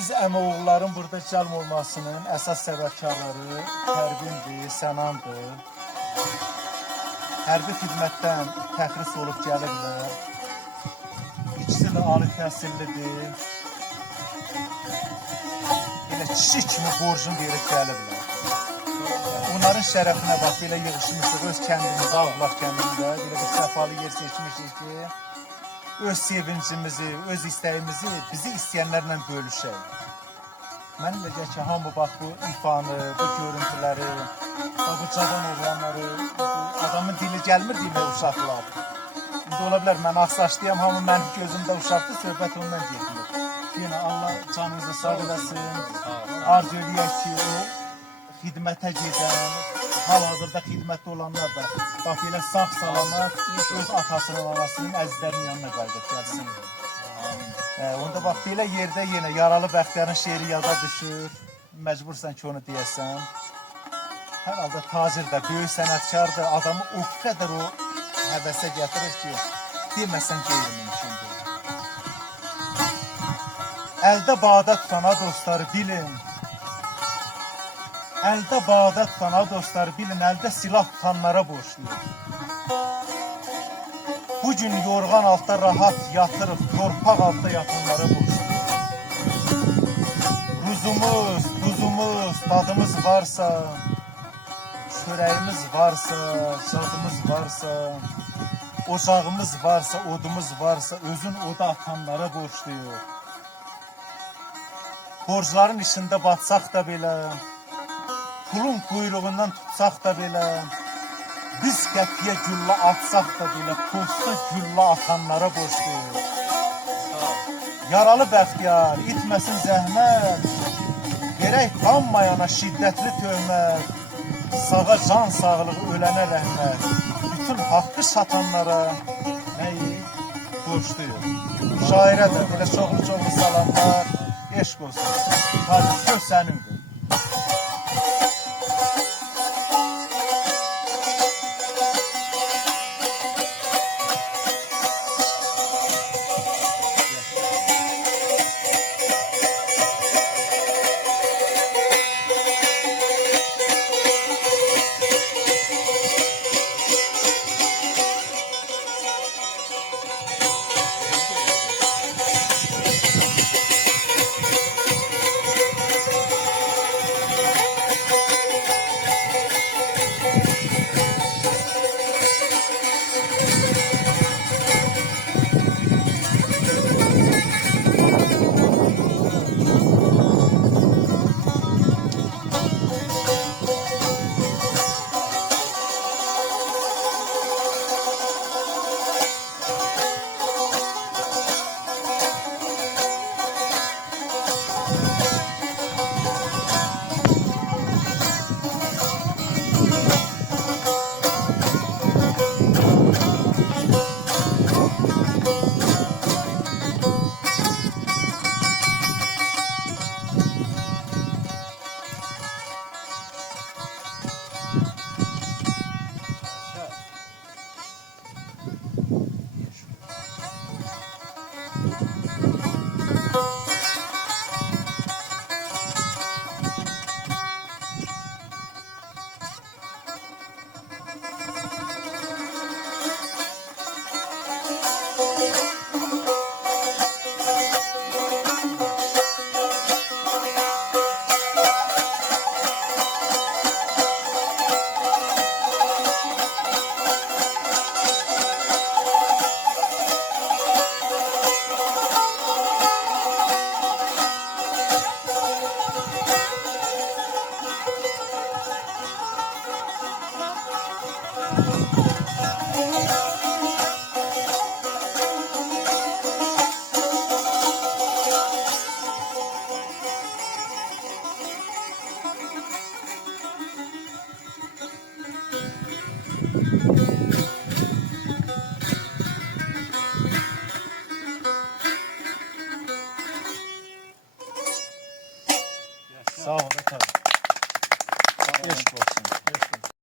Biz əmioğulların burada cəlb olmasının əsas səbəbkarları Pərvindir, Sənandır. Hərbi xidmətdən təxris olub gəlirlər. İkisi də ali təhsillidir. Belə kişi kimi borcunu verib gəlirlər. Onların şərəfinə bax, belə yığışmışıq öz kəndimizdə, Ağlar kəndində. Belə bir səfalı yer seçmişik ki, öz sevincimizi, öz istəyimizi bizi istəyənlərlə bölüşək. Mənimlə gəl ki, hamı bax bu ifanı, bu görüntüləri, bu cavan oğlanları, adamın dili gəlmir demək uşaqlar. İndi ola bilər, mən ağsaçlıyam, hamı mənim gözümdə uşaqdır, söhbət ondan getmir. Yenə Allah canınızı sağ eləsin, arzu eləyək ki, o xidmətə gedən, hal-hazırda xidmətdə olanlar da bax belə sağ-salamat öz atasının, anasının, əzizlərinin yanına qayıdıb gəlsin. Onda bax belə yerdə yenə Yaralı Bəxtiyarın şeiri yada düşür. Məcbursan ki, onu deyəsən. Hər halda tacir də, böyük sənətkardır. Adamı o qədər o həvəsə gətirir ki, deməsən qeyri-mümkündür. Əldə bağda tutana dostları bilin. Əldə bağda tutana dostları bilin, əldə silah tutanlara borçluyum. Bugün yorğan altda rahat yatırıq, torpaq altda yatanlara borçluyum. Ruzumuz, tuzumuz, dadımız varsa, çörəyimiz varsa, şadımız varsa, ocağımız varsa, odumuz varsa, özün oda atanlara borçluyum. Borcların içində batsaq da belə, pulun quyruğundan tutsaq da belə, biz qətiyə güllə atsaq da belə, posta güllə atanlara borçluyuz. Yaralı Bəxtiyar, itməsin zəhmət, verək qanmayana şiddətli töhmət, sağa can sağlığı, ölənə rəhmət, bütün haqqı satanlara nəyi borçluyuz. Şairə də belə çoxlu salamlar, eşq olsun. Hadi söz sənindir. Sağ ol.